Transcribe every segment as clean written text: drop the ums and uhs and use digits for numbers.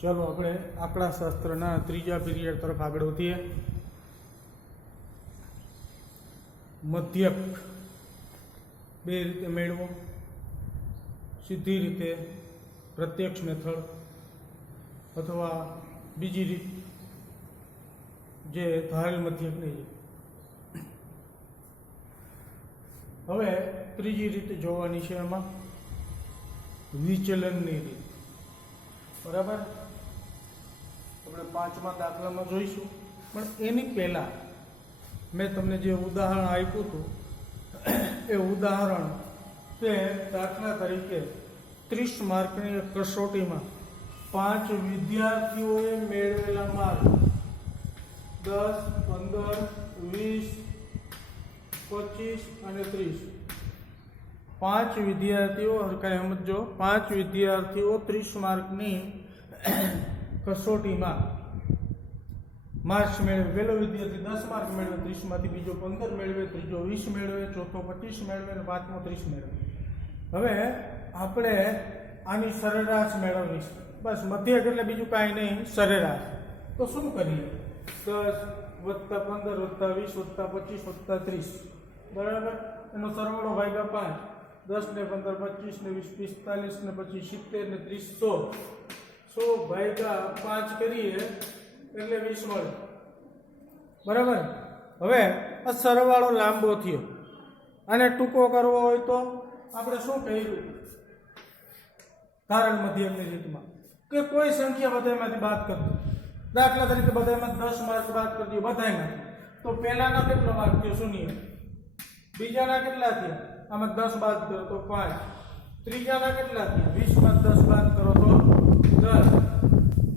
चलो આપણે આંકડાશાસ્ત્રના ત્રીજા પીરિયડ તરફ આગળ વધીએ। મધ્યક બે રીતે મેળવો, સીધી રીતે પ્રત્યક્ષ મેથડ અથવા બીજી રીત જે ધારેલ મધ્યક નહીં। હવે ત્રીજી રીત જોવાની છે, એમાં વિચલનની રીત। બરાબર, આપણે પાંચમા દાખલામાં જોઈશું, પણ એની પહેલાં મેં તમને જે ઉદાહરણ આપ્યું હતું એ ઉદાહરણ તે દાખલા તરીકે 30 માર્કની કસોટીમાં 5 વિદ્યાર્થીઓએ મેળવેલા માર્ક 10, 15, 20, 25 અને 30। 5 વિદ્યાર્થીઓ કાંઈ સમજો, 5 વિદ્યાર્થીઓ 30 માર્કની કસોટીમાં માર્ક્સ મેળવે। પહેલો વિદ્યાર્થી 10 માર્ક મેળવે 30 માંથી, બીજો 15 મેળવે, ત્રીજો 20 મેળવે, ચોથો 25 મેળવે અને પાંચમો 30 મેળવે। હવે આપણે આની સરેરાશ મેળવવી છે, બસ મધ્યક એટલે બીજું કાંઈ નહીં, સરેરાશ। તો શું કરીએ? 10 + 15 + 20 + 25 + 30, બરાબર, એનો સરવાળો ભાગ્યા 5। 10 ને 15 25 ને 20 45 ને 25 70 ને 30 100 ભાગ્યા 5 કરીએ એટલે 20 મળે, બરાબર। હવે આ સરવાળો લાંબો થયો, આને ટૂંકો કરવો હોય તો આપણે શું કર્યું ધારેલ મધ્યકની રીતમાં કે કોઈ સંખ્યા બધામાંથી બાદ કરજો। દાખલા તરીકે બધામાં 10 માર્ક બાદ કરજો, બધામાં તો પહેલાના કેટલો માર્ક થયો? 0। બીજાના કેટલા થયા? આમાં 10 બાદ કરો તો 5। ત્રીજાના કેટલા થયા? 20 માં 10 બાદ કરો તો 10।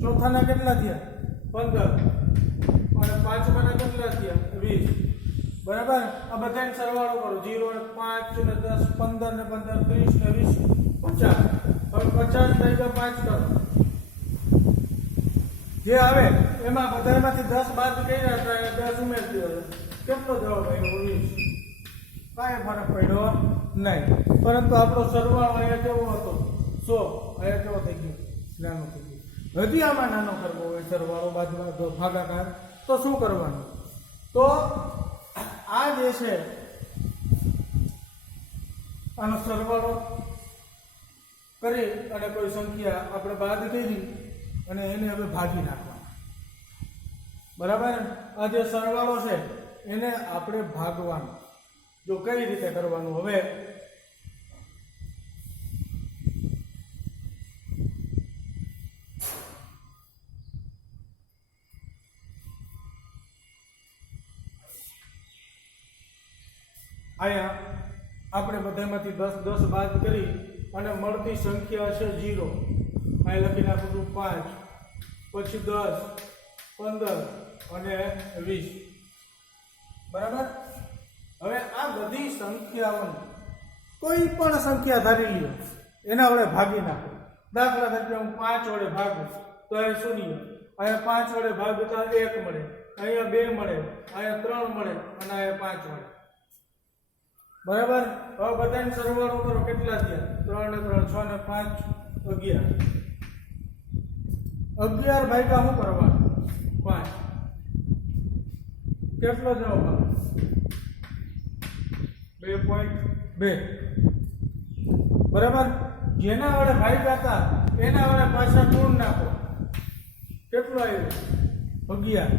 ચોથાના કેટલા થયા? 15। અને પાંચમાના કેટલા થયા? 20। બરાબર, આ બધાનો સરવાળો કરો। 0 ને 5 ને 10 15 ને 15 30 ને 20 50। હવે 50 ભાગ્યા 5 કરો, જે આવે એમાં બધામાંથી 10 બાદ કર્યા તો 10 ઉમેરી દેવાનો, કેટલો જવાબ આવ્યો? 20। કાંઈ ફરક પડ્યો નહીં, પરંતુ આપણો સરવાળો અહીંયા કેવો હતો? 100। અહીંયા કેવો થઈ ગયો? નાનો થઈ ગયો। હજી આમાં નાનો કરવો હોય સરવાળો બાદમાં ભાગાકાર, તો શું કરવાનું? તો આ જે છે આનો સરવાળો કરી અને કોઈ સંખ્યા આપણે બાદ કરી અને એને હવે ભાગી નાખવાના, બરાબર। આ જે સરવાળો છે એને આપણે ભાગવાનો। જો કઈ રીતે કરવાનું? હવે અહીંયા આપણે બધામાંથી 10 બાદ કરી અને મળતી સંખ્યા છે 0। અહીં લખી નાખું 5, પછી 10, 15 અને 20, બરાબર। હવે આ બધી સંખ્યાઓને કોઈ પણ સંખ્યા ધારી લ્યો, એના વડે ભાગી નાખો। દાખલા તરીકે હું 5 વડે ભાગું તો અહીંયા 0, અહીંયા 5 વડે ભાગતા 1 મળે, અહીંયા 2 મળે, અહીંયા 3 મળે અને અહીંયા 5 મળે, બરાબર। હવે બધાનો સરવાળો કરો, કેટલા થયા? 3 ને 3 6 ને 5 11। 11 ભાગ્યા શું કરવાનું? 5। કેટલો જવાબ આવે? 2.2, બરાબર। જેના વડે ભાગ્યા હતા એના વડે પાછા ગુણ નાખો, કેટલો આવ્યો? 11।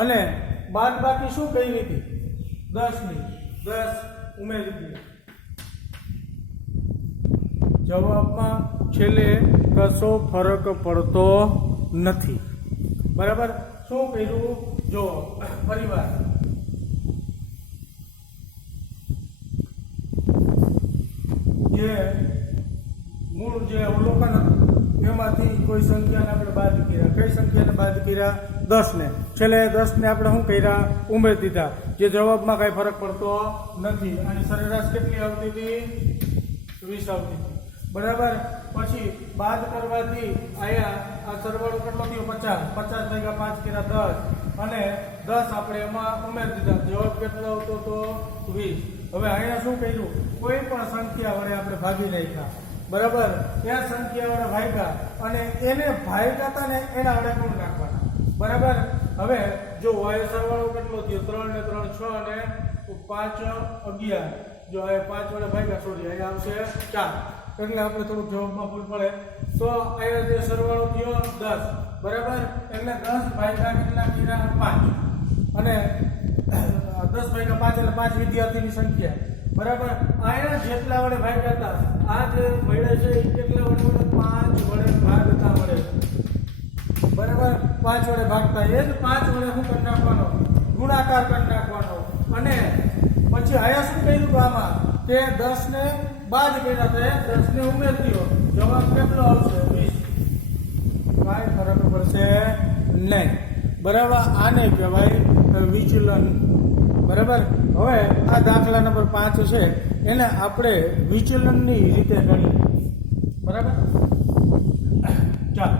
અને બાદ બાકી શું કરી હતી? 10 ની 10 ઉમેરી દીધી। જવાબમાં છેલ્લે કશો ફરક પડતો નથી, બરાબર। શું કર્યું? જો ફરીવાર જે મૂળ જે અવલોકન હતું એમાંથી કોઈ સંખ્યાને આપણે બાદ કર્યા। કઈ સંખ્યાને બાદ કર્યા? 10 ને। છેલ્લે 10 ને આપણે શું કર્યા? ઉમેરી દીધા, જે જવાબમાં કઈ ફરક પડતો નથી। આની સરેરાશ કેટલી આવતી હતી? 20 આવતી હતી, બરાબર। પછી બાદ કરવાથી અહીંયા આ સરવાળો કેટલો થયો? 50। 50 ભાગ્યા 5 કર્યા 10 અને 10 આપણે એમાં ઉમેરી દીધા, જવાબ કેટલો આવતો તો 20। હવે અહીંયા શું કર્યું? કોઈ પણ સંખ્યા વડે આપણે ભાગી નાખ્યા, બરાબર એ સંખ્યા વડે ભાગ્યા અને એને ભાગ્યા હતા ને એના વડે ગુણ નાખવાના બરાબર. હવે જો હોય સરવાળો કેટલો થયો 3 ને 3 6 અને 5 11 જો હવે 5 વડે ભાગ્યા સોરી અહીં આવશે 4 એટલે આપણે થોડુંક જવાબમાં ભૂલ પડે તો અહીંયા જે સરવાળો થયો 10 બરાબર એટલે 10 ભાગ્યા કેટલા થયા 5 અને 10 ભાગ્યા 5 એટલે 5 વિદ્યાર્થીની સંખ્યા બરાબર. અહીંયા જેટલા વડે ભાગ્યા હતા આ જે મળે છે એ કેટલા વડે 5 વડે ભાગતા મળે બરાબર. 5 વડે ભાગતા એ જ 5 વડે શું કરી નાખવાનો ગુણાકાર કરી નાખવાનો અને પછી અહીંયા શું કર્યું આમાં કે 10 ને બાદ કર્યા હતા 10 ને ઉમેરતી હો જવાબ કેટલો આવશે 20. કાંઈ ફરક પડશે નહીં બરાબર. આને કહેવાય વિચલન બરાબર. હવે આ દાખલા નંબર 5 છે એને આપણે વિચલનની રીતે ગણીએ બરાબર. ચાલો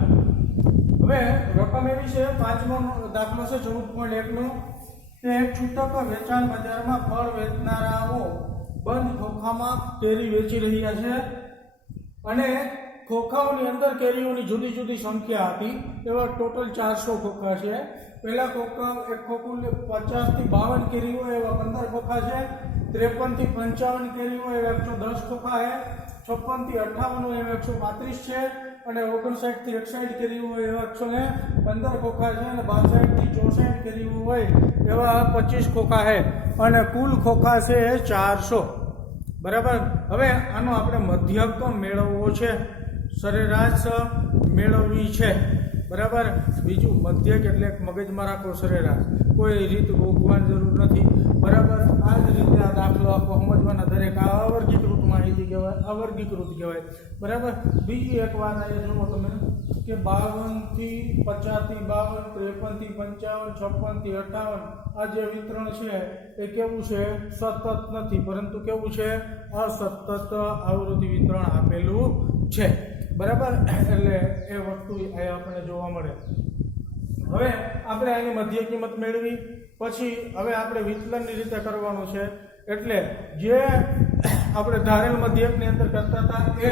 હવે રકમ એવી છે 5મો દાખલો છે 14.1 નો કે એક છૂટક વેચાણ બજારમાં ફળ વેચનારાઓ બંધ ખોખામાં કેરી વેચી રહ્યા છે અને ખોખાઓની અંદર કેરીઓની જુદી જુદી સંખ્યા હતી. એવા ટોટલ 400 ખોખા છે. પહેલા ખોખા એક ખોખું 50 થી 52 કેરી હોય એવા 15 ખોખા છે. 53 થી 55 કેરી હોય એવા 110 ખોખા છે. 56 થી 58 હોય એવા 135 છે અને 59 થી 61 કેરી હોય એવા 115 ખોખા છે અને 62 થી 64 કેરી હોય એવા 25 ખોખા છે અને કુલ ખોખા છે 400 બરાબર. હવે આનો આપણે મધ્યક મેળવવો છે, સરેરાશ મેળવવી છે બરાબર. બીજું મધ્યક એટલે મગજમાં રાખો સરેરાશ, કોઈ રીત ભોગવાની જરૂર નથી બરાબર. આ જ રીતે આ દાખલો આખો સમજવાના દરેક આવર્ગીકૃત માહિતી કહેવાય, આવર્ગીકૃત કહેવાય બરાબર. બીજી એક વાત અહીંયા જુઓ તમે કે 52 થી 50 થી 52, 53 થી 55, 56 થી 58 આ જે વિતરણ છે એ કેવું છે સતત નથી પરંતુ કેવું છે અસતત આવૃત્તિ વિતરણ આપેલું છે બરાબર. એટલે એ વસ્તુ અહીંયા આપણને જોવા મળે. હવે આપણે આની મધ્ય કિંમત મેળવી પછી હવે આપણે વિચલનની રીતે કરવાનું છે. એટલે જે આપણે ધારેલ મધ્યકની અંદર કરતા હતા એ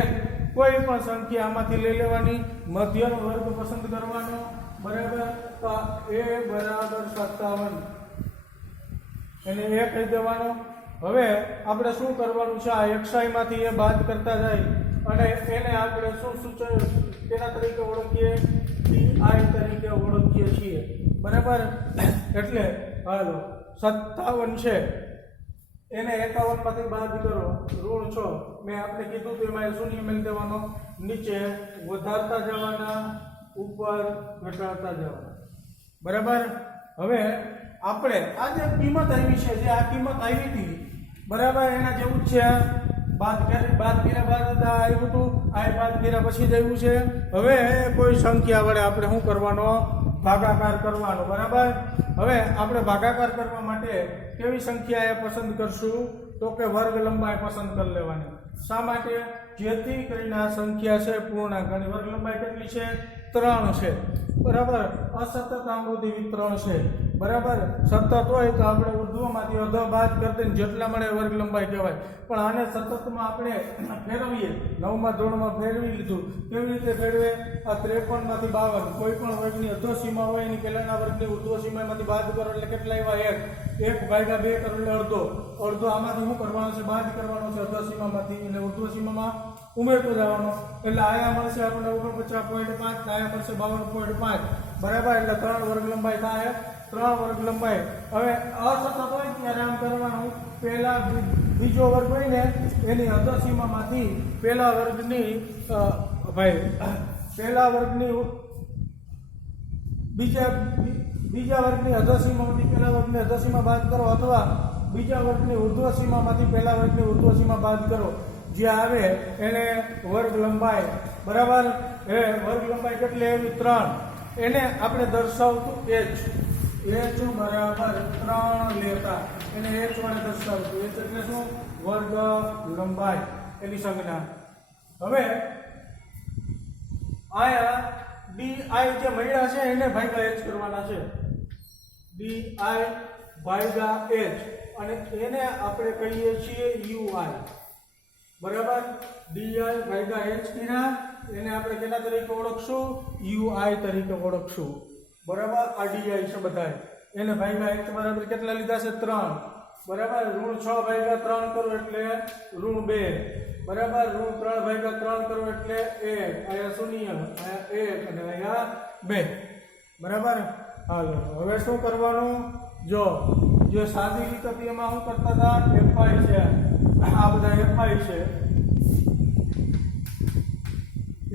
કોઈ પણ સંખ્યા આમાંથી લઈ લેવાની, મધ્યનો વર્ગ પસંદ કરવાનો બરાબર. તો a બરાબર 57 એને એ કહી દેવાનો. હવે આપણે શું કરવાનું છે આ xi માંથી એ બાદ કરતા જાય અને એને આપણે શું સૂચન તેના તરીકે ઓળખીએ pi તરીકે ઓળખીએ છીએ બરાબર. એટલે હાલો 57 છે એને 51 માંથી બાદ કરો ઋણ 6 મેં આપણે કીધું તો એમાં શૂન્ય મેળ દેવાનો, નીચે વધારતા જવાના, ઉપર ઘટાડતા જવાના બરાબર. હવે આપણે આ જે કિંમત આવી છે જે આ કિંમત આવી હતી બરાબર એના જેવું જ છે. બાદ કર્યા બાદ આવ્યું હતું આ બાદ કર્યા પછી જ આવ્યું છે. હવે કોઈ સંખ્યા વડે આપણે શું કરવાનો ભાગાકાર કરવાનો બરાબર. હવે આપણે ભાગાકાર કરવા માટે કેવી સંખ્યા એ પસંદ કરશું તો કે વર્ગ લંબાઈ પસંદ કરી લેવાની. શા માટે? જેથી કરીને આ સંખ્યા છે પૂર્ણાંક અને વર્ગ લંબાઈ કેટલી છે 3 છે બરાબર. અસતત આવૃત્તિ વિતરણ છે બરાબર. સતત હોય તો આપણે ઉર્ધ્વમાંથી અધો બાદ કરતા જેટલા મળે વર્ગ લંબાઈ કહેવાય. પણ આને સતતમાં આપણે ફેરવીએ, 9મા ધોરણમાં ફેરવી લીધું. કેવી રીતે ફેરવે? આ 53 માંથી 52 કોઈ પણ વર્ગની અધો સીમા હોય એની પહેલાના વર્ગની ઉર્ધ્વ સીમામાંથી બાદ કરો એટલે કેટલા આવ્યા 1 ભાગ્યા 2 કરો એટલે અડધો આમાંથી શું કરવાનું છે બાદ કરવાનો છે અધો સીમામાંથી એટલે ઉર્ધ્વ સીમામાં ઉમેરતું જવાનું. એટલે આયા મળશે આપણે 49.5, આયા મળશે 52.5 બરાબર. એટલે 3 વર્ગ લંબાઈ થાય 3 વર્ગ લંબાઈ. હવે અસતત હોય ત્યારે આમ કરવાનું, પહેલા બીજો વર્ગ હોય ને એની અધો સીમામાંથી પહેલા વર્ગની બીજા વર્ગની અધો સીમામાંથી પહેલા વર્ગની અધો સીમા બાદ કરો અથવા બીજા વર્ગની ઉર્ધ્વ સીમામાંથી પહેલા વર્ગની ઉર્ધ્વ સીમા બાદ કરો. જે આવે એને વર્ગ લંબાઈ બરાબર. એ વર્ગ લંબાઈ કેટલી આવી 3 એને આપણે દર્શાવતું h બરાબર 3 લેતા એને h વડે દર્શાવતું. h એટલે શું? વર્ગ લંબાઈ એની સંજ્ઞા. હવે આયા di જે મળ્યા છે એને ભાગ્યા h કરવાના છે. di ભાગ્યા h અને એને આપણે કહીએ છીએ ui બરાબર ડીઆઈ ભાગ્યા એચ કર્યા એને આપણે કેના તરીકે ઓળખશું યુઆઈ તરીકે ઓળખશું બરાબર આ ડીઆઈ છે બધા એને ભાગ્યા એચ બરાબર કેટલા લીધા છે 3 બરાબર ઋણ 6 ભાગ્યા 3 કરો એટલે ઋણ 2 બરાબર ઋણ 3 ભાગ્યા 3 કરો એટલે 1 અહીંયા શૂન્ય અહીંયા 1 અને અહીંયા 2 બરાબર હાલો હવે શું કરવાનું જો જે સાદી રીતે હતી એમાં શું કરતા હતા એફઆઈ છે આ બધા એફઆઈ છે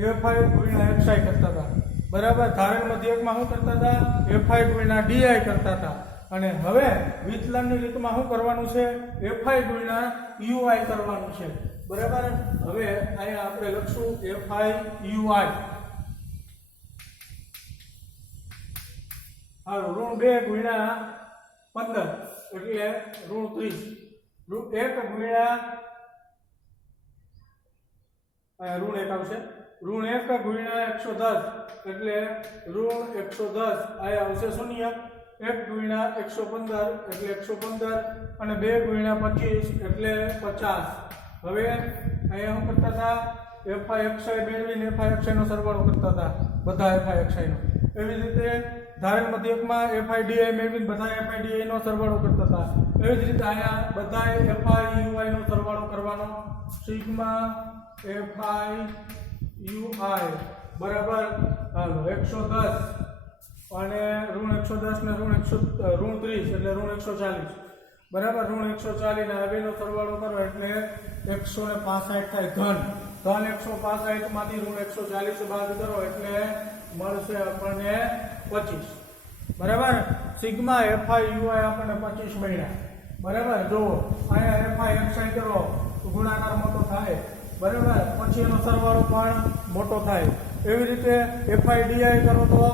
એફઆઈ ગુણ્યા એક્સઆઈ કરતા હતા બરાબર ધારણ મધ્યકમાં શું કરતા હતા એફઆઈ ગુણ્યા ડીઆઈ કરતા હતા અને હવે વિચલનની રીતમાં શું કરવાનું છે એફઆઈ ગુણ્યા યુઆઈ કરવાનું છે બરાબર હવે અહીંયા આપણે લખશું એફઆઈ યુઆઈ હાલો ઋણ 2 ગુણ્યા 15 એટલે ઋણ 30 ઋણ 1 ગુણ્યા ઋણ 1 આવશે ઋણ 1 ગુણ્યા 110 એટલે ઋણ 110 આ આવશે શૂન્ય 1 ગુણ્યા 115 એટલે 115 અને 2 ગુણ્યા 25 એટલે 50 હવે અહીંયા શું કરતા હતા એફઆઈ એક્સઆઈ મેળવીને એફઆઈ એક્સઆઈ નો સરવાળો કરતા હતા બધા એફઆઈ એક્સઆઈ નો એવી રીતે ધારણ મધ્યકમાં એફઆઈ ડીઆઈ મેળવીને બધા એફઆઈ ડીઆઈ નો સરવાળો કરતા હતા એવી જ રીતે અહીંયા બધા એફઆઈ યુઆઈ નો સરવાળો કરવાનો સિગ્મા એફઆઈ યુઆઈ બરાબર હાલો 110 અને ઋણ 110 ને ઋણ 30 એટલે ઋણ 140 બરાબર ઋણ 140 ને હવેનો સરવાળો કરો એટલે 165 થાય ધન 165 માંથી ઋણ 140 બાદ કરો એટલે મળશે આપણને 25 બરાબર સિગ્મા એફઆઈ યુઆઈ આપણને 25 મળ્યા બરાબર જો અહીંયા એફઆઈ એક્સઆઈ કરો તો ગુણાકાર મોટો થાય બરાબર પછી એનો સરવાળો પણ મોટો થાય એવી રીતે એફઆઈ ડીઆઈ કરો તો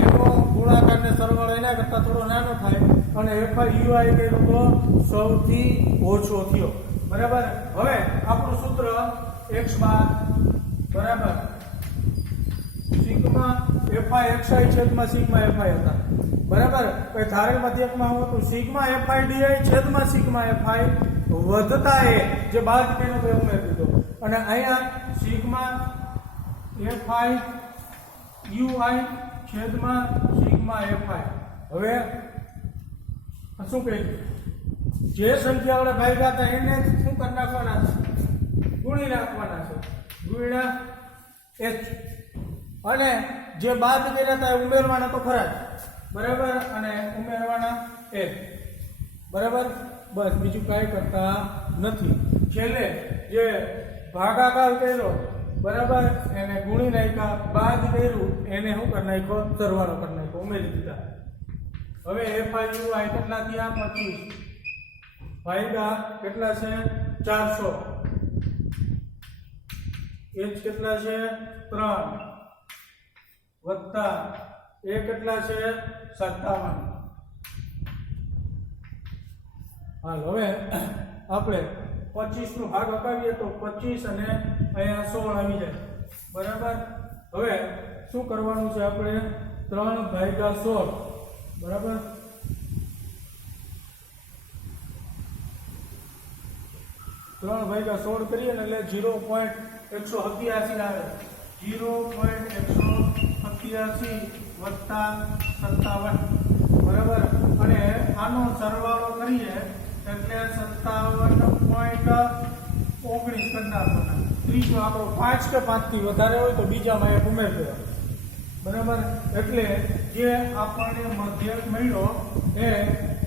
એનો ગુણાકાર ને સરવાળો એના કરતાં થોડો નાનો થાય અને એફઆઈ યુઆઈ કર્યો તો સૌથી ઓછો થયો બરાબર હવે આપણું સૂત્ર x બાર બરાબર સિગ્મા એફઆઈ એક્સઆઈ છેદમાં સિગ્મા એફઆઈ હતા બરાબર પછી ધારેલ મધ્યકમાં હું હતું સિગ્મા એફઆઈ ડીઆઈ છેદમાં સિગ્મા એફઆઈ વધતા એ જે બાદ કર્યો તો ઉમેરી દીધો અને અહીંયા સિગ્મા એફઆઈ યુઆઈ છેદમાં સિગ્મા એફઆઈ હવે શું કહ્યું જે સંખ્યા આપણે ભાગ્યા હતા એને શું કરી નાખવાના છે ગુણી નાખવાના છે ગુણ્યા એચ અને જે બાદ કર્યા હતા એ ઉમેરવાના તો ખરા બરાબર અને ઉમેરવાના એચ બરાબર બસ બીજું કાંઈ કરતા નથી છેલ્લે જે ભાગાકાર કર્યો બરાબર એને ગુણી નાખ્યા બાદ કર્યું એને શું કરી નાખ્યો સરવાળો કરી નાખ્યો ઉમેરી દીધા હવે એફઆઈ યુઆઈ કેટલા થયા 25 ભાગ્યા કેટલા છે 400 એચ કેટલા છે 3 વત્તા એ કેટલા છે 57 હાલ હવે આપણે 25 નો ભાગ અપાવીએ તો 25 અને અહીંયા 16 આવી જાય બરાબર હવે શું કરવાનું છે આપણે 3/16 બરાબર 3/16 કરીએ ને એટલે 0.187 આવે 0.187 વત્તા 57 બરાબર અને આનો સરવાળો કરીએ એટલે 57.19 કરી નાખવાના ત્રીજો આપણો 5 કે 5 થી વધારે હોય તો બીજામાં એક ઉમેર દેવાનો બરાબર એટલે જે આપણને મધ્યક મળ્યો એ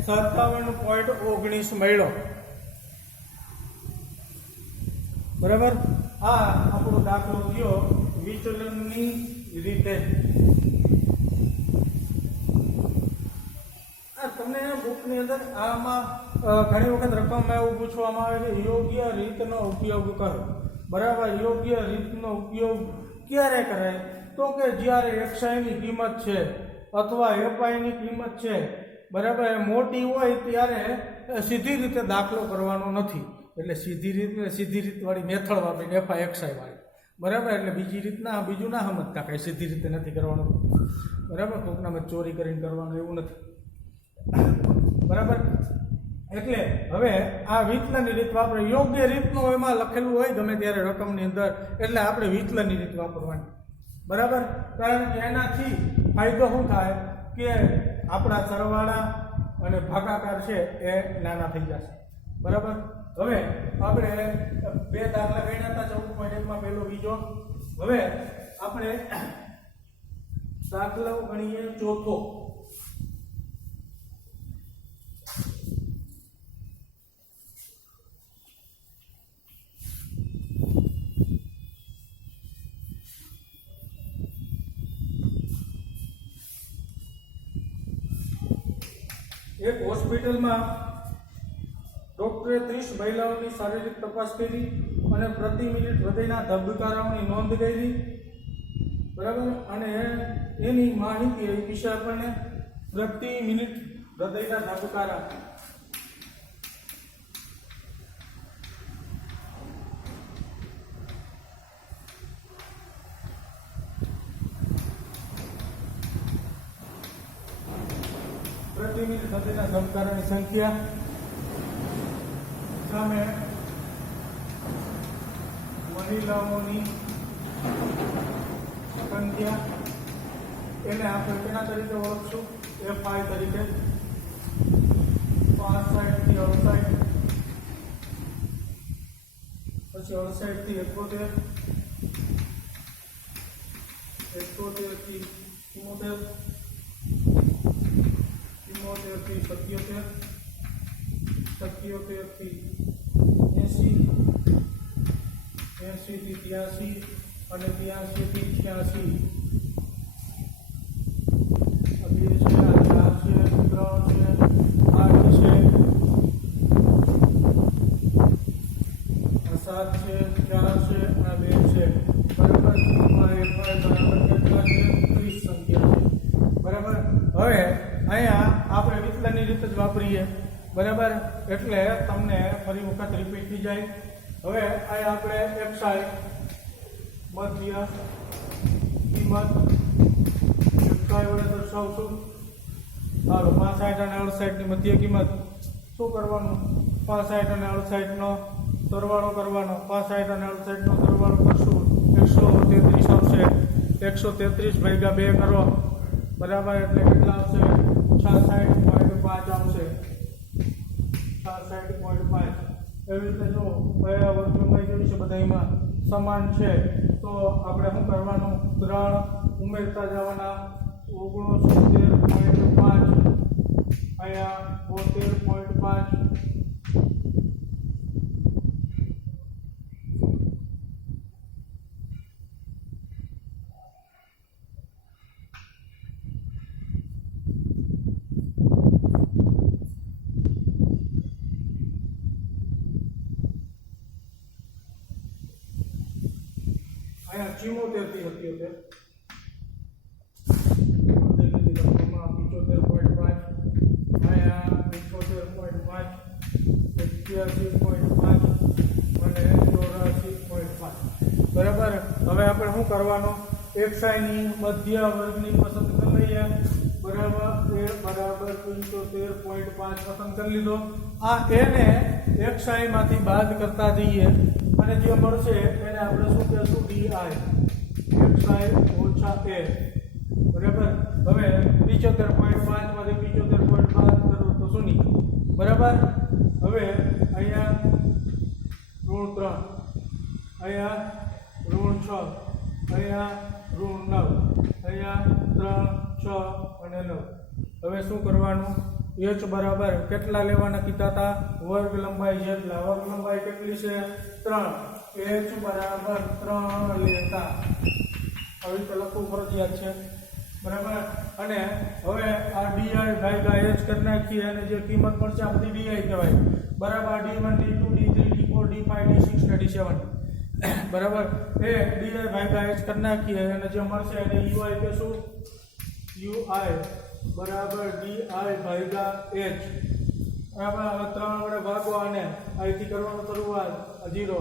57.19 મળ્યો બરાબર આ આપણો દાખલો થયો વિચલનની રીતે તમને બુકની અંદર આમાં ઘણી વખત રકમમાં એવું પૂછવામાં આવે છે યોગ્ય રીતનો ઉપયોગ કરો બરાબર યોગ્ય રીતનો ઉપયોગ ક્યારે કરાય તો કે જ્યારે એક્સઆઈની કિંમત છે અથવા એફઆઈની કિંમત છે બરાબર મોટી હોય ત્યારે સીધી રીતે દાખલો કરવાનો નથી એટલે સીધી રીતવાળી મેથડ વાપરીને એફઆઈ એક્સઆઈ વાળી બરાબર એટલે બીજું ના સમજતા કાંઈ સીધી રીતે નથી કરવાનું બરાબર કોકનામાં ચોરી કરીને કરવાનું એવું નથી બરાબર એટલે હવે આ વિચલનની રીત વાપરે યોગ્ય રીતનું એમાં લખેલું હોય ગમે ત્યારે રકમની અંદર એટલે આપણે વિચલનની રીત વાપરવાની બરાબર કારણ કે એનાથી ફાયદો શું થાય કે આપણા સરવાળા અને ભાગાકાર છે એ નાના થઈ જશે બરાબર હવે આપણે બે દાખલા ગણ્યા હતા 14.1 માં પહેલો બીજો હવે આપણે દાખલો ગણીએ ચોથો એક હોસ્પિટલમાં ડોક્ટરે 30 મહિલાઓની શારીરિક તપાસ કરી અને પ્રતિ મિનિટ હૃદયના ધબકારાઓની નોંધ કરી બરાબર અને એની માહિતી વિશે આપણને પ્રતિ મિનિટ હૃદયના ધબકારા प्रति मिनिट हृदयના ધબકારાની સંખ્યા સામે મહિલાઓની સંખ્યા એને આપણે કેના તરીકે ઓળખશું FI તરીકે 65 થી 68 પછી 68 થી 71 71 થી 74 74 થી 77 77 થી 80 80 થી 83 અને 83 થી 86 અભી છે 4 છે 3 છે 8 છે 7 છે 4 છે અને 2 છે બરાબર કેટલા છે 30 સંખ્યા છે બરાબર હવે અહીંયા આપણે વિચલનની રીત જ વાપરીએ બરાબર એટલે તમને ફરી વખત રિપીટ થઈ જાય હવે અહીંયા આપણે XI મધ્ય કિંમત XI વડે દર્શાવશું સારું 65 અને 68 ની મધ્ય કિંમત શું કરવાનું 65 અને 68 નો સરવાળો કરવાનો 65 અને 68 નો સરવાળો કરશું 133 આવશે 133 ભાગ્યા 2 કરો બરાબર એટલે કેટલા આવશે 66.5 આવશે 66.5 એવી રીતે જો કયા વર્ગ લંબાઈ જેવી છે બધામાં સમાન છે તો આપણે શું કરવાનું 3 ઉમેરતા જવાના 69.5 અહીંયા 72.5 અહીંયા 74 થી 77 બરાબર હવે આપણે શું કરવાનું XI ની મધ્ય વર્ગની પસંદ કરી લઈએ બરાબર એ બરાબર 75.5 પસંદ કરી લીધો આ એને XI માંથી બાદ કરતા જઈએ અને જે મળશે એને આપણે શું કહેશું DI XI ઓછા A બરાબર હવે 75.5 માંથી 75.5 કરો તો શૂન્ય બરાબર હવે અહીંયા ઋણ 3 અહીંયા ઋણ 6 અહીંયા ઋણ 9 અહીંયા 3 6 અને 9 હવે શું કરવાનું h બરાબર કેટલા લેવાના કીધા હતા વર્ગ લંબાઈ જેટલા વર્ગ લંબાઈ કેટલી છે 3 h બરાબર 3 લેતા હવે તો લખવું ફરજિયાત છે બરાબર અને હવે આ di ભાગ્યા h કરી નાખીએ અને જે કિંમત મળશે આ બધી di કહેવાય બરાબર d1 d2 d3 d4 d5 d6 ને d7 બરાબર એ di ભાગ્યા h કરી નાખીએ અને જે મળશે એને ui કહેશું ui બરાબર di ભાગ્યા h બરાબર હવે 3 વડે ભાગો અને અહીંથી કરવાનું શરૂઆત 0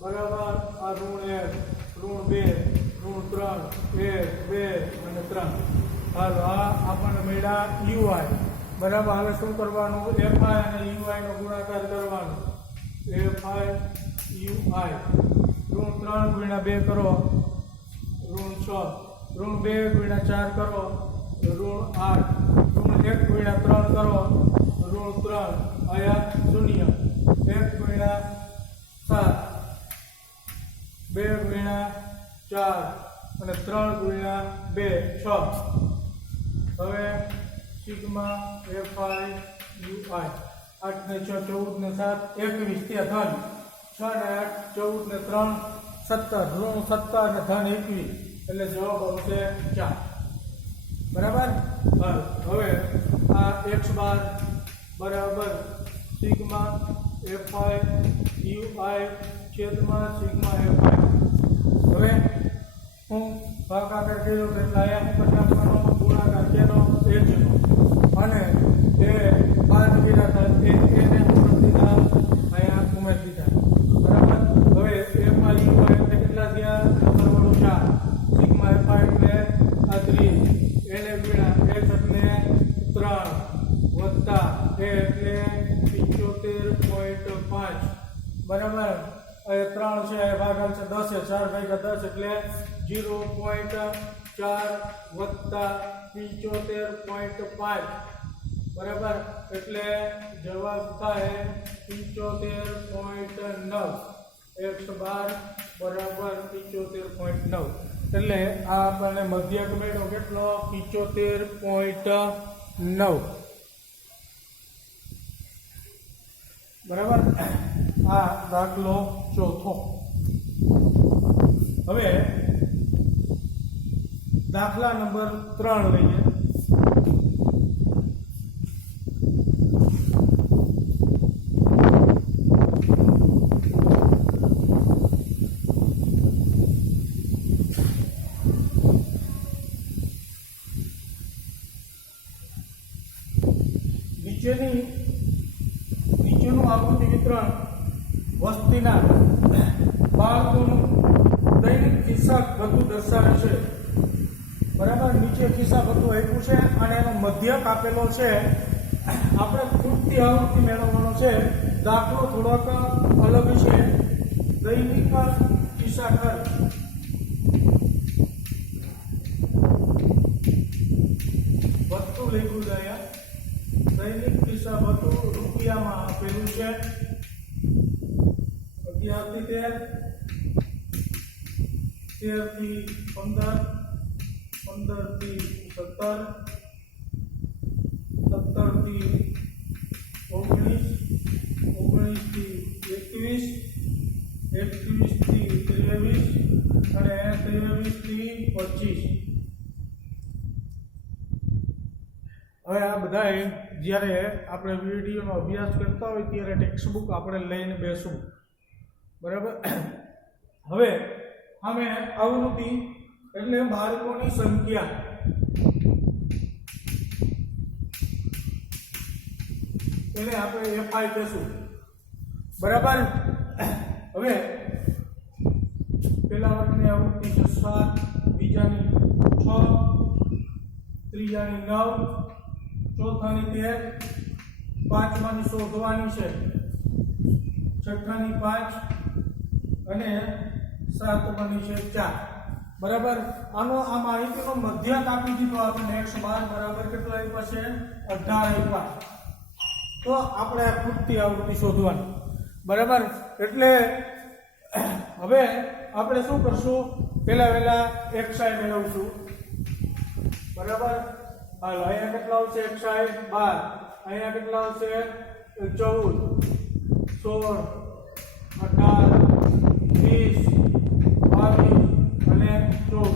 બરાબર આ ઋણ 1 ઋણ 2 ઋણ 3 1 2 અને 3 હાલો આ આપણને મળ્યા ui બરાબર. હવે શું કરવાનું? એફઆઈ અને યુઆઈ નો ગુણાકાર કરવાનો. એફઆઈ યુઆઈ ઋણ 3 ગુણ્યા 2 કરો ઋણ 6, ઋણ 2 ગુણ્યા 4 કરો ઋણ 8, ઋણ 1 ગુણ્યા 3 કરો ઋણ 3, અહીંયા 0, 1 ગુણ્યા 7, 2 ગુણ્યા 4 અને 3 ગુણ્યા 2 6. હવે સિગ્મા એફઆઈ યુઆઈ 8 ને 6 14 ને 7 21 ત્યાં ધન 6 ને 8 14 ને 3 17 ઋણ 17 ને ધન 21 એટલે જવાબ આવશે 4. બરાબર. હવે આ x બાર બરાબર સિગ્મા એફઆઈ યુઆઈ છેદમાં સિગ્મા એફઆઈ. હવે હું ભાગાકાર કર્યો એટલે અહીંયા ઉપર નાખવાનો ગુણાકાર કેનો એચનો અને એ બાદ વિરાતા એને પ્રતિના અહીંયા ઉમેરી દીધા. બરાબર. હવે એફઆઈ યુઆઈ એટલે કેટલા થયા? નંબર વાળું 4, સિગ્મા એફઆઈ એટલે આ 30, એને ગુણ્યા h એટલે 3 વત્તા એ એટલે 75.5. બરાબર. એ 3 છે એ ભાગાકાર છે 10 છે 4 ભાગ્યા 10 એટલે 0.4 વત્તા 75.5. બરાબર. એટલે જવાબ થાય 75.9. x બાર બરાબર 75.9. એટલે આ આપણને મધ્યક મેળવ્યો કેટલો? 75.9. બરાબર. આ દાખલો ચોથો. હવે દાખલા નંબર 3 લઈએ. નીચેનું આવૃત્તિ વિતરણ વસ્તીના બાળકોનું દૈનિક ખિસ્સા ભથ્થું દર્શાવે છે. બરાબર. નીચે ખિસ્સા ભથ્થું આપ્યું છે અને એનો મધ્યક આપેલો છે. આપણે ખૂટતી આવૃત્તિ મેળવવાનો છે. દાખલો થોડોક અલગ છે. દૈનિક ખિસ્સા ખર્ચ ભથ્થું લખ્યું છે અહીંયા. દૈનિક ખિસ્સા ભથ્થું રૂપિયામાં આપેલું છે 11 થી 13, 13 થી 15, 15 થી 17, 17 થી 19, 19 થી 21, 21 થી 23 અને 23 થી 25. હવે આ બધા જ્યારે આપણે વિડીયોનો અભ્યાસ કરતા હોય ત્યારે ટેક્સ્ટબુક આપણે લઈને બેસવું. બરાબર. હવે અમે આવૃત્તિ એટલે બાળકોની સંખ્યા. એને આપણે એફઆઈ કહેશું. બરાબર. હવે પેલા વર્ગની આવૃત્તિ છે 7, બીજાની 6, ત્રીજાની 9, ચોથાની 13, પાંચમાની શોધવાની છે, છઠ્ઠાની 5 અને સાતમાની છે 4. બરાબર. આનો આ માહિતીનો મધ્યક આપી દીધો આપણને x બાર બરાબર કેટલા આપ્યા છે? 18 આપ્યા. તો આપણે આ ખૂટતી આવૃત્તિ શોધવાની. બરાબર. એટલે હવે આપણે શું કરશું? પહેલા xi મેળવશું. બરાબર. હાલો અહીંયા કેટલા આવશે? xi 12, અહીંયા કેટલા આવશે? 14, 16, 18, 20, 22 અને 24.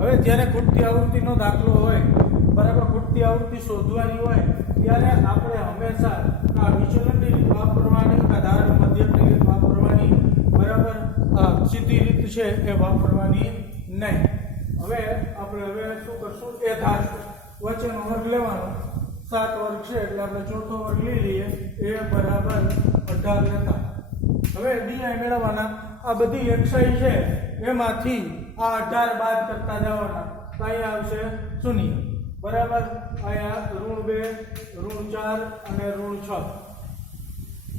હવે જ્યારે ખૂટતી આવૃત્તિનો દાખલો હોય, બરાબર, ખૂટતી આવૃત્તિ શોધવાની હોય ત્યારે આપણે હંમેશા આ વિચલનની રીત વાપરવાની, આ ધાર મધ્યકની રીત વાપરવાની. બરાબર. આ સીધી રીત છે એ વાપરવાની નહીં. હવે આપણે શું કરશું? એ ધાર વચ્ચેનો વર્ગ લેવાનો. 7 વર્ગ છે એટલે આપણે ચોથો વર્ગ લઈ લઈએ. એ બરાબર 18 લેતા. હવે ડીઆઈ મેળવવાના. આ બધી xi છે એમાંથી આ 18 બાદ કરતા જવાના. તો અહીંયા આવશે 0. બરાબર અહીંયા -2 -4 અને -6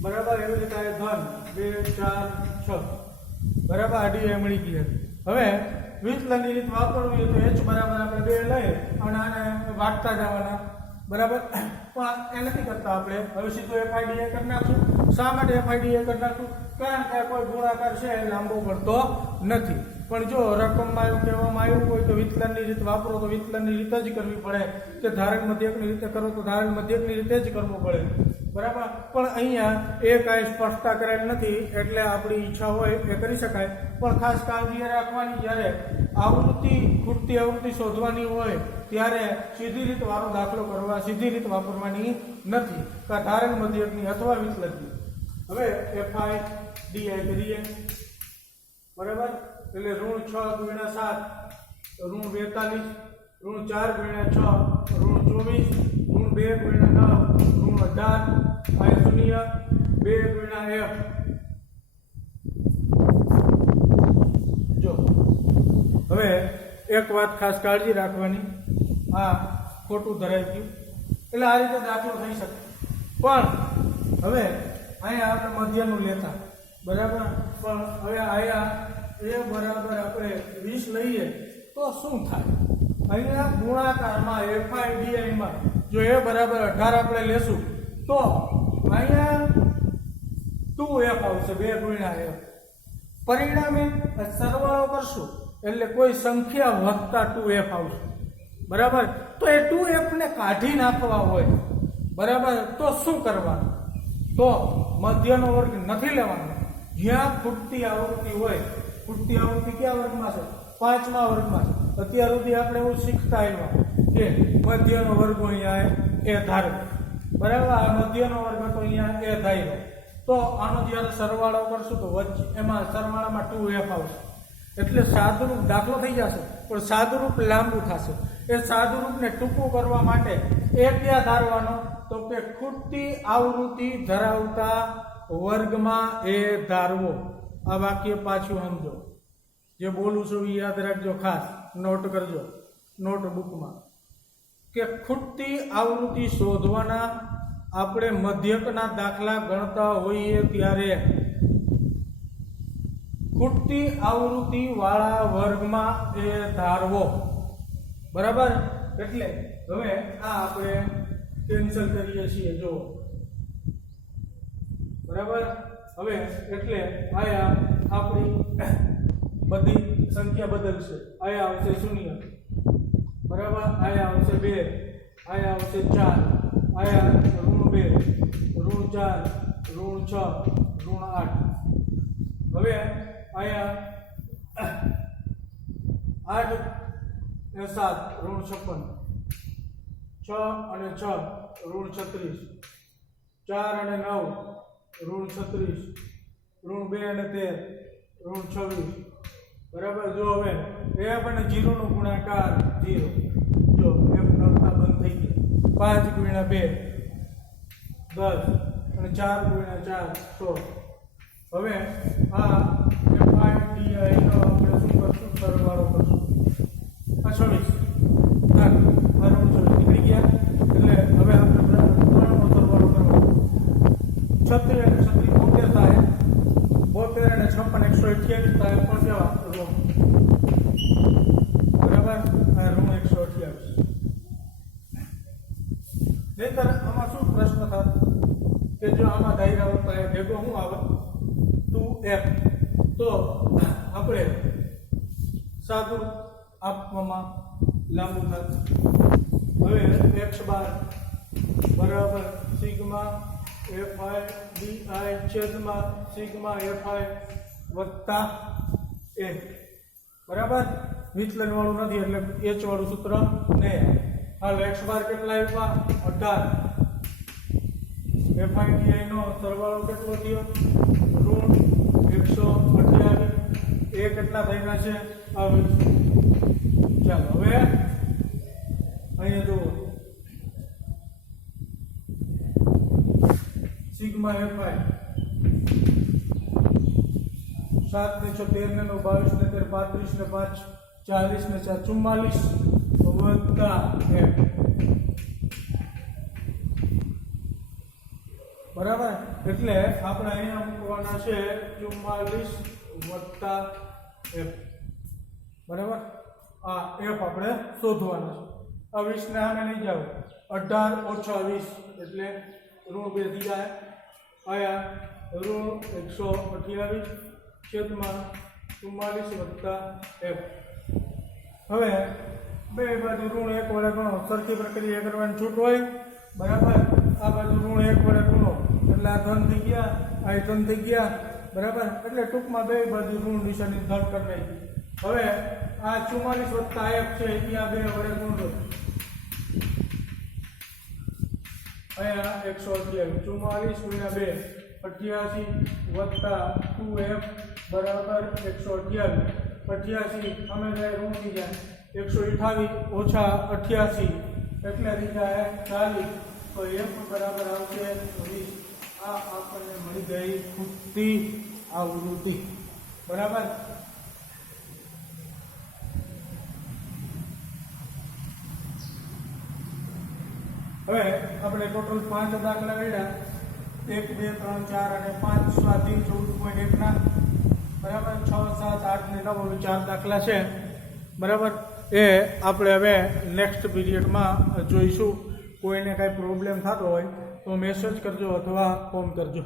બરાબર એવી રીતે આ ધન 2 4 6 બરાબર આડી મળી ગઈ. હવે વિચલનની રીત વાપરવી તો h બરાબર આપણે 2 લઈએ અને આને વાટતા જવાના બરાબર, પણ એ નથી કરતા આપણે. હવે સીધું FIDA કરી નાખશું. શા માટે FIDA કરી નાખશું? કારણ કે કોઈ ગુણાકાર છે એ લાંબો પડતો નથી. પણ જો રકમમાં એવું કહેવામાં આવ્યું હોય તો વિચલનની રીત વાપરો તો વિચલનની રીત જ કરવી પડે, કે ધારણ મધ્યકની રીતે કરો તો ધારણ મધ્યકની રીતે જ કરવું પડે બરાબર. પણ અહીંયા એ કાંઈ સ્પષ્ટતા કરેલ નથી એટલે આપણી ઈચ્છા હોય એ કરી શકાય. પણ ખાસ કાળજી રાખવાની, જ્યારે આવૃત્તિ ખૂટતી આવૃત્તિ શોધવાની હોય ત્યારે સીધી રીત વાળો દાખલો કરવા, સીધી રીત વાપરવાની નથી, કાં ધારણ મધ્યકની અથવા વિચલનની. હવે FIDA કરીએ બરાબર, એટલે -6 × 7 -42 -4 × 6 -24 -2 × 9 -18 આ 0 2 × F. જો હવે એક વાત ખાસ કાળજી રાખવાની, આ ખોટું ધરાઈ ગયું એટલે આ રીતે દાખલો થઈ શકે. પણ હવે અહીંયા આપણે મધ્યનું લેતા બરાબર, પણ હવે અહીંયા એ બરાબર આપણે 20 લઈએ તો શું થાય? અહીંયા ગુણાકારમાં FIDA માં જો એ બરાબર 18 આપણે લેશું તો અહીંયા 2F આવશે, 2 × F. પરિણામે સરવાળો કરશું એટલે કોઈ સંખ્યા વત્તા 2F આવશે બરાબર. તો એ 2F ને કાઢી નાખવા હોય બરાબર તો શું કરવાનું? તો મધ્યનો વર્ગ નથી લેવાનો. જ્યાં ખૂટતી આવૃત્તિ હોય, ખૂટતી આવૃત્તિ કયા વર્ગમાં છે? 5મા વર્ગમાં છે. અત્યાર સુધી આપણે એવું શીખતા આવ્યા કે મધ્યનો વર્ગ અહીંયા એ ધારો બરાબર, આ મધ્યનો વર્ગ હતો અહીંયા એ ધારો. તો આનો જ્યારે સરવાળો કરશું તો વચ્ચે એમાં સરવાળામાં 2F આવશે એટલે સાદુરૂપ દાખલો થઈ જશે, પણ સાદુરૂપ લાંબુ થશે. એ સાદુરૂપને ટૂંકું કરવા માટે એ ક્યાં ધારવાનો? તો કે ખૂટતી આવૃત્તિ ધરાવતા વર્ગમાં એ ધારવો. આ વાક્ય પાછું સમજો, જે બોલું છું એ યાદ રાખજો, ખાસ નોટ કરજો નોટબુકમાં, કે ખૂટતી આવૃત્તિ શોધવાના આપણે મધ્યકના દાખલા ગણતા હોઈએ ત્યારે ખૂટતી આવૃત્તિ વાળા વર્ગમાં એ ધારવો બરાબર. એટલે હવે આ આપણે કેન્સલ કરીએ છીએ જો બરાબર. હવે એટલે આયા આપણી બધી સંખ્યા બદલશે. આયા આવશે 0 બરાબર, આયા આવશે 2, આયા આવશે 4, આયા -2 -4 -6 -8. હવે આયા 8 અને 7 -56 6 અને 6 -36 4 અને 9 -36 2 અને 13 -26 બરાબર. જો હવે એ આપણને 0 નો ગુણાકાર 0, જો એમ નડતા બંધ થઈ ગયા. 5 × 2 10 અને 4 × 4 16. હવે આ FIDA નો આપણે શું કરશું? સરવાળો કરશું. આ 26 આ 26 નીકળી ગયા એટલે હવે આપણે ત્રણનો સરવાળો કરવાનો. 36 અને 36 72 થાય, 72 અને 56 128 થાય, પણ કેવા બરાબર, આ -128. નહીતર આમાં શું પ્રશ્ન થાય કે જો આમાં દાયરા હોતા એ ભેગો શું આવે 2F, તો આપણે સાદું આપવામાં લાંબુ થાય. હવે x બાર બરાબર સિગ્મા FIDI છેદમાં સિગ્મા FI વત્તા a બરાબર. વિચલન વાળું નથી એટલે h વાળું સૂત્ર ને. હાલ x બાર કેટલા આવ્યા? 18. FIDI નો સરવાળો કેટલો થયો? √128. એ કેટલા થયા છે? ચાલો હવે અહીંયા જુઓ, સિગ્મા FI 7 ને 6 13 ને 9 22 ને 13 35 ને 5 40 ને 4 44. તો વત્તા f બરાબર. એટલે આપણે અહીંયા મૂકવાના છે 44 વત્તા f બરાબર. આ f આપણે શોધવાના છે. આ 20 ને આને લઈ જાઓ 18 ઓછા 20 એટલે ઋણ 2 થઈ જાય. આયા ઋણ 128 છેદમાં 44 વત્તા f. હવે બે બાજુ ઋણ 1 વડે ગણો, સરખી પ્રક્રિયા કરવાની છૂટ હોય બરાબર. આ બાજુ ઋણ 1 વડે ગણો એટલે આ ધન થઈ ગયા, આ ધન થઈ ગયા બરાબર. એટલે ટૂંકમાં બે બાજુ ઋણ નિશાની ધન કરી નાખી. હવે આ 44 વત્તા f છે ત્યાં 2 વડે ગુણો. અહીંયા 128 44 ગુણ્યા 2 88 વત્તા 2f બરાબર 128. 88 અમે જાય ઋણ થઈ જાય 128 ઓછા 88 એટલે થઈ જાય 40. તો f બરાબર આવશે 20. આ આપણને મળી ગઈ ખૂટતી આવૃત્તિ બરાબર. હવે આપણે ટોટલ 5 દાખલા કર્યા. 1 2 3 4 અને 5 સ્વાધીન 14.1 ના બરાબર. 6 7 8 ને 9 4 દાખલા છે બરાબર. એ આપણે હવે નેક્સ્ટ પીરિયડમાં જોઈશું. કોઈને કાંઈ પ્રોબ્લેમ થતો હોય તો મેસેજ કરજો અથવા ફોન કરજો.